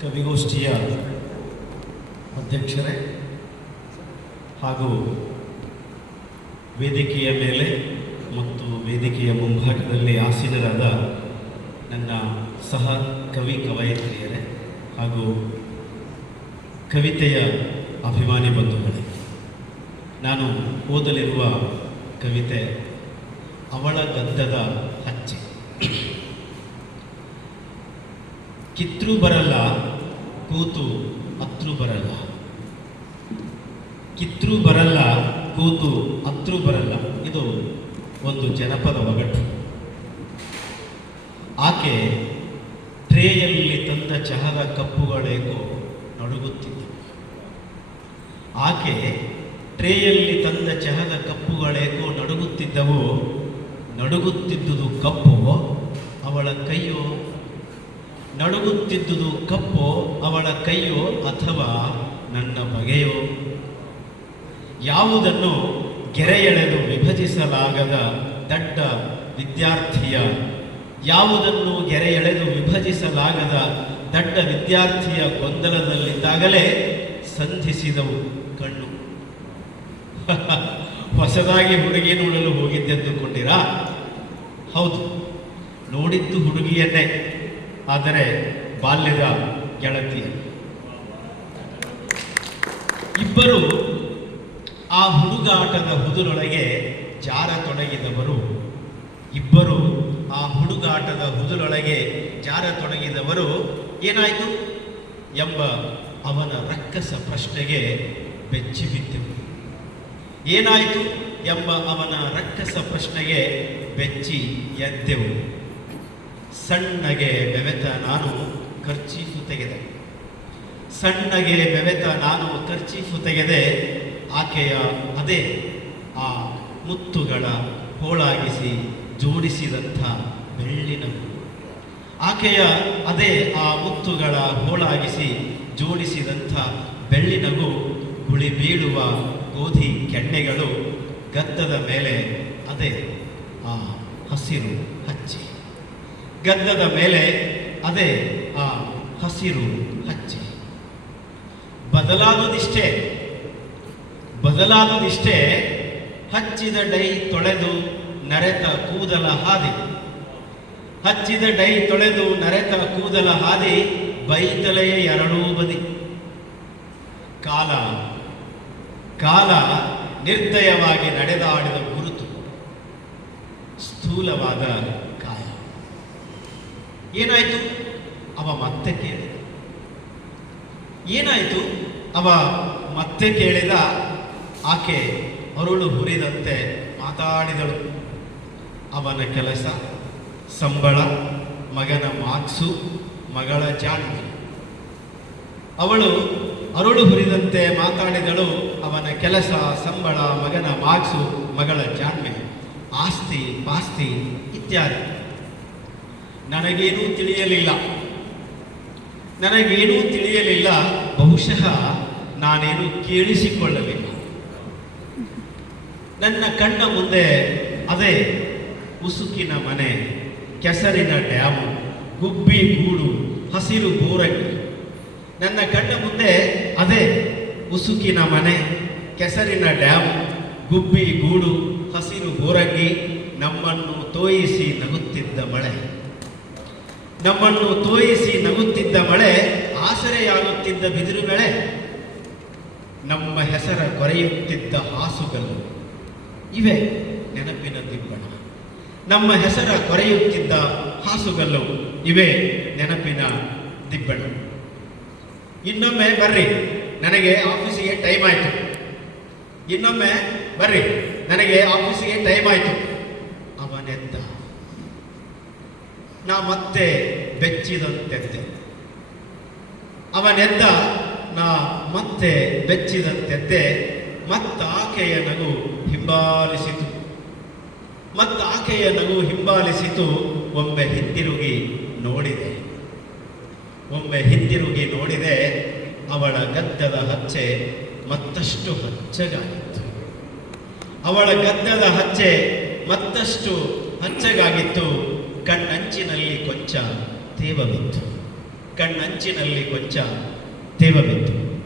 ಕವಿಗೋಷ್ಠಿಯ ಅಧ್ಯಕ್ಷರೇ ಹಾಗೂ ವೇದಿಕೆಯ ಮೇಲೆ ಮತ್ತು ವೇದಿಕೆಯ ಮುಂಭಾಗದಲ್ಲಿ ಆಸೀನರಾದ ನನ್ನ ಸಹ ಕವಿ ಕವಯಿತ್ರಿಯರೇ ಹಾಗೂ ಕವಿತೆಯ ಅಭಿಮಾನಿ ಬಂಧುಗಳೇ, ನಾನು ಓದಲಿರುವ ಕವಿತೆ ಅವಳ ಗದ್ದದ ಹಚ್ಚೆ. ಕಿತ್ರು ಬರಲ್ಲ ಕೂತು ಅತ್ರು ಬರಲ್ಲ, ಕಿತ್ರು ಬರಲ್ಲ ಕೂತು ಅತ್ರು ಬರಲ್ಲ. ಇದು ಒಂದು ಜನಪದ ಒಗಟು. ಆಕೆ ಟ್ರೇಯಲ್ಲಿ ತಂದ ಚಹದ ಕಪ್ಪುಗಳೇಕೋ ನಡುಗುತ್ತಿದ್ದವು. ಆಕೆ ಟ್ರೇಯಲ್ಲಿ ತಂದ ಚಹದ ಕಪ್ಪುಗಳೇಕೋ ನಡುಗುತ್ತಿದ್ದವು. ನಡುಗುತ್ತಿದ್ದುದು ಕಪ್ಪು ಅವಳ ಕೈಯೋ, ನಡುಗುತ್ತಿದ್ದುದು ಕಪ್ಪು ಅವಳ ಕೈಯೋ ಅಥವಾ ನನ್ನ ಬಗೆಯೋ. ಯಾವುದನ್ನು ಗೆರೆ ಎಳೆದು ವಿಭಜಿಸಲಾಗದ ದಡ್ಡ ವಿದ್ಯಾರ್ಥಿಯ, ಯಾವುದನ್ನು ಗೆರೆ ಎಳೆದು ವಿಭಜಿಸಲಾಗದ ದಡ್ಡ ವಿದ್ಯಾರ್ಥಿಯ ಗೊಂದಲದಲ್ಲಿದ್ದಾಗಲೇ ಸಂಧಿಸಿದವು ಕಣ್ಣು. ಹೊಸದಾಗಿ ಹುಡುಗಿ ನೋಡಲು ಹೋಗಿದ್ದೆಂದುಕೊಂಡಿರಾ? ಹೌದು, ನೋಡಿದ್ದು ಹುಡುಗಿಯನ್ನೇ, ಆದರೆ ಬಾಲ್ಯದ ಗೆಳತಿಯ. ಇಬ್ಬರು ಆ ಹುಡುಗಾಟದ ಹುದುಲೊಳಗೆ ಜಾರತೊಡಗಿದವರು. ಇಬ್ಬರು ಆ ಹುಡುಗಾಟದ ಹುದುಲೊಳಗೆ ಜಾರತೊಡಗಿದವರು. ಏನಾಯಿತು ಎಂಬ ಅವನ ರಕ್ಕಸ ಪ್ರಶ್ನೆಗೆ ಬೆಚ್ಚಿ ಬಿದ್ದೆವು. ಏನಾಯಿತು ಎಂಬ ಅವನ ರಕ್ಕಸ ಪ್ರಶ್ನೆಗೆ ಬೆಚ್ಚಿ ಎದ್ದೆವು. ಸಣ್ಣಗೆ ಬೆವೆತ ನಾನು ಕರ್ಚೀಫು ತೆಗೆದೆ. ಸಣ್ಣಗೆ ಬೆವೆತ ನಾನು ಕರ್ಚೀಫು ತೆಗೆದೆ. ಆಕೆಯ ಅದೇ ಆ ಮುತ್ತುಗಳ ಹೋಳಾಗಿಸಿ ಜೋಡಿಸಿದಂಥ ಬೆಳ್ಳಿನವು. ಆಕೆಯ ಅದೇ ಆ ಮುತ್ತುಗಳ ಹೋಳಾಗಿಸಿ ಜೋಡಿಸಿದಂಥ ಬೆಳ್ಳಿನವು. ಗುಳಿ ಬೀಳುವ ಗೋಧಿ ಕೆಣ್ಣೆಗಳು ಗದ್ದದ ಮೇಲೆ ಅದೇ ಆ ಹಸಿರು ಹಚ್ಚಿ. ಗದ್ದದ ಮೇಲೆ ಅದೇ ಆ ಹಸಿರು ಹಚ್ಚಿ. ಬದಲಾದುದಿಷ್ಟೇ ಬದಲಾದುದಿಷ್ಟೇ ಹಚ್ಚಿದ ಡೈ ತೊಳೆದು ನರೆತ ಕೂದಲ ಹಾದಿ. ಹಚ್ಚಿದ ಡೈ ತೊಳೆದು ನರೆತ ಕೂದಲ ಹಾದಿ. ಬೈತಲೆಯ ಎರಡೂ ಬದಿ. ಕಾಲ ಕಾಲ ನಿರ್ದಯವಾಗಿ ನಡೆದಾಡಿದ ಗುರುತು. ಸ್ಥೂಲವಾದ ಕಾಯ. ಏನಾಯಿತು? ಅವ ಮತ್ತೆ ಕೇಳಿದ. ಏನಾಯಿತು? ಅವ ಮತ್ತೆ ಕೇಳಿದ. ಆಕೆ ಅರುಳು ಹುರಿದಂತೆ ಮಾತಾಡಿದಳು. ಅವನ ಕೆಲಸ, ಸಂಬಳ, ಮಗನ ಮಾರ್ಕ್ಸು, ಮಗಳ ಜಾಣ್ಮೆ. ಅವಳು ಅರುಳು ಹುರಿದಂತೆ ಮಾತಾಡಿದಳು. ಅವನ ಕೆಲಸ, ಸಂಬಳ, ಮಗನ ಮಾರ್ಕ್ಸು, ಮಗಳ ಜಾಣ್ಮೆ, ಆಸ್ತಿ ಪಾಸ್ತಿ ಇತ್ಯಾದಿ. ನನಗೇನೂ ತಿಳಿಯಲಿಲ್ಲ. ನನಗೇನೂ ತಿಳಿಯಲಿಲ್ಲ. ಬಹುಶಃ ನಾನೇನು ಕೇಳಿಸಿಕೊಳ್ಳಲಿಲ್ಲ. ನನ್ನ ಕಣ್ಣ ಮುಂದೆ ಅದೇ ಉಸುಕಿನ ಮನೆ, ಕೆಸರಿನ ಡ್ಯಾಮು, ಗುಬ್ಬಿ ಗೂಡು, ಹಸಿರು ಬೋರಂಗಿ. ನನ್ನ ಕಣ್ಣ ಮುಂದೆ ಅದೇ ಉಸುಕಿನ ಮನೆ, ಕೆಸರಿನ ಡ್ಯಾಮು, ಗುಬ್ಬಿ ಗೂಡು, ಹಸಿರು ಬೋರಂಗಿ. ನಮ್ಮನ್ನು ತೋಯಿಸಿ ನಗುತ್ತಿದ್ದ ಮಳೆ, ನಮ್ಮನ್ನು ತೋಯಿಸಿ ನಗುತ್ತಿದ್ದ ಮಳೆ. ಆಸರೆಯಾಗುತ್ತಿದ್ದ ಬಿದಿರು ಬೆಳೆ, ನಮ್ಮ ಹೆಸರ ಕೊರೆಯುತ್ತಿದ್ದ ಹಾಸುಗಲ್ಲು. ಇವೆ ನೆನಪಿನ ದಿಬ್ಬಣ. ನಮ್ಮ ಹೆಸರ ಕೊರೆಯುತ್ತಿದ್ದ ಹಾಸುಗಲ್ಲು, ಇವೇ ನೆನಪಿನ ದಿಬ್ಬಣ. ಇನ್ನೊಮ್ಮೆ ಬರ್ರಿ, ನನಗೆ ಆಫೀಸಿಗೆ ಟೈಮ್ ಆಯಿತು. ಇನ್ನೊಮ್ಮೆ ಬರ್ರಿ, ನನಗೆ ಆಫೀಸಿಗೆ ಟೈಮ್ ಆಯಿತು. ಅವನೆದ್ದ. ನಾ ಮತ್ತೆ ಬೆಚ್ಚಿದಂತೆದ್ದೆ. ಅವನೆದ್ದ. ನಾ ಮತ್ತೆ ಬೆಚ್ಚಿದಂತೆದ್ದೆ. ಮತ್ತಾಕೆಯ ನಗು ಹಿಂಬಾಲಿಸಿತು. ಮತ್ತಾಕೆಯ ನಗು ಹಿಂಬಾಲಿಸಿತು. ಒಮ್ಮೆ ಹಿಂದಿರುಗಿ ನೋಡಿದೆ. ಒಮ್ಮೆ ಹಿಂದಿರುಗಿ ನೋಡಿದೆ. ಅವಳ ಗದ್ದದ ಹಚ್ಚೆ ಮತ್ತಷ್ಟು ಹಚ್ಚಗಾಗಿತ್ತು. ಅವಳ ಗದ್ದದ ಹಚ್ಚೆ ಮತ್ತಷ್ಟು ಹಚ್ಚಗಾಗಿತ್ತು. ಕಣ್ಣಂಚಿನಲ್ಲಿ ಕೊಂಚ ತೇವವಿತ್ತು. ಕಣ್ಣಂಚಿನಲ್ಲಿ ಕೊಂಚ ತೇವ ಬಿತ್ತು.